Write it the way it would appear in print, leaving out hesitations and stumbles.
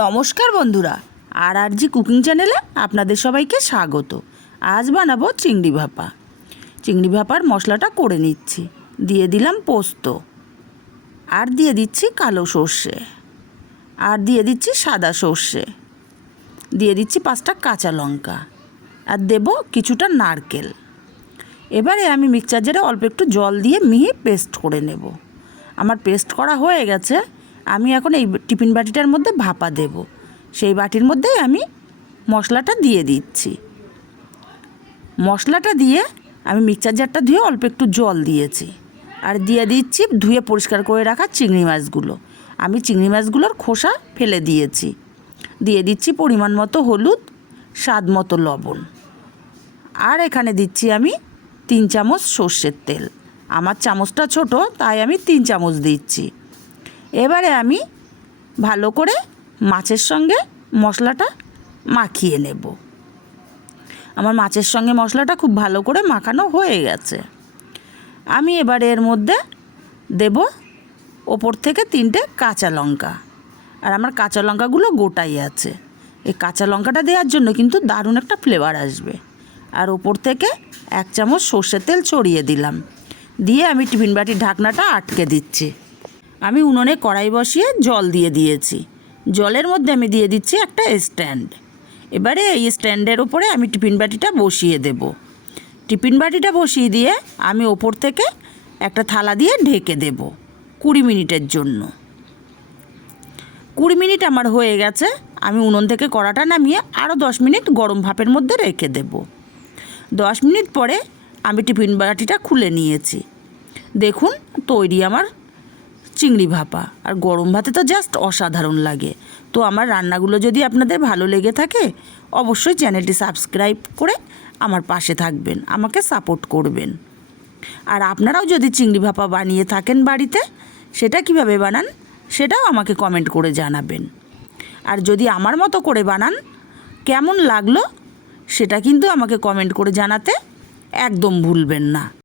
নমস্কার বন্ধুরা, RRG cooking চ্যানেলে আপনাদের সবাইকে স্বাগত। আজ বানাবো চিংড়ি ভাপা। চিংড়ি ভাপার মশলাটা করে নিচ্ছি। দিয়ে দিলাম পোস্ত, আর দিয়ে দিচ্ছি কালো সর্ষে, আর দিয়ে দিচ্ছি সাদা সর্ষে, দিয়ে দিচ্ছি 5টা কাঁচা লঙ্কা, আর দেব কিছুটা নারকেল। এবারে আমি মিক্সচার জারে অল্প একটু জল দিয়ে মিহি পেস্ট করে নেব। আমার পেস্ট করা হয়ে গেছে। আমি এখন এই টিফিন বাটিটার মধ্যে ভাপা দেব। সেই বাটির মধ্যেই আমি মশলাটা দিয়ে দিচ্ছি। মশলাটা দিয়ে আমি মিক্সচার জারটা ধুয়ে অল্প একটু জল দিয়েছি, আর দিয়ে দিচ্ছি ধুয়ে পরিষ্কার করে রাখা চিংড়ি মাছগুলো। আমি চিংড়ি মাছগুলোর খোসা ফেলে দিয়েছি। দিয়ে দিচ্ছি পরিমাণ মতো হলুদ, স্বাদ মতো লবণ, আর এখানে দিচ্ছি আমি 3 চামচ সর্ষের তেল। আমার চামচটা ছোট, তাই আমি 3 চামচ দিচ্ছি। এবারে আমি ভালো করে মাছের সঙ্গে মশলাটা মাখিয়ে নেব। আমার মাছের সঙ্গে মশলাটা খুব ভালো করে মাখানো হয়ে গেছে। আমি এবারে এর মধ্যে দেব ওপর থেকে 3টে কাঁচা লঙ্কা, আর আমার কাঁচা লঙ্কাগুলো গোটাই আছে। এই কাঁচা লঙ্কাটা দেওয়ার জন্য কিন্তু দারুণ একটা ফ্লেভার আসবে। আর ওপর থেকে 1 চামচ সর্ষের তেল ছড়িয়ে দিলাম। দিয়ে আমি টিফিন বাটির ঢাকনাটা আটকে দিচ্ছি। আমি উনুনে কড়াই বসিয়ে জল দিয়ে দিয়েছি। জলের মধ্যে আমি দিয়ে দিচ্ছি একটা স্ট্যান্ড। এবারে এই স্ট্যান্ডের ওপরে আমি টিফিন বাটিটা বসিয়ে দেব। টিফিন বাটিটা বসিয়ে দিয়ে আমি ওপর থেকে একটা থালা দিয়ে ঢেকে দেব 20 মিনিটের জন্য। 20 মিনিট আমার হয়ে গেছে। আমি উনুন থেকে কড়াটা নামিয়ে আরও 10 মিনিট গরম ভাপের মধ্যে রেখে দেব। 10 মিনিট পরে আমি টিফিন বাটিটা খুলে নিয়েছি। দেখুন তৈরি আমার চিংড়ি ভাপা। আর গরম ভাতে তো জাস্ট অসাধারণ লাগে। তো আমার রান্নাগুলো যদি আপনাদের ভালো লেগে থাকে, অবশ্যই চ্যানেলটি সাবস্ক্রাইব করে আমার পাশে থাকবেন, আমাকে সাপোর্ট করবেন। আর আপনারাও যদি চিংড়ি ভাপা বানিয়ে থাকেন বাড়িতে, সেটা কিভাবে বানান সেটাও আমাকে কমেন্ট করে জানাবেন। আর যদি আমার মতো করে বানান, কেমন লাগলো সেটা কিন্তু আমাকে কমেন্ট করে জানাতে একদম ভুলবেন না।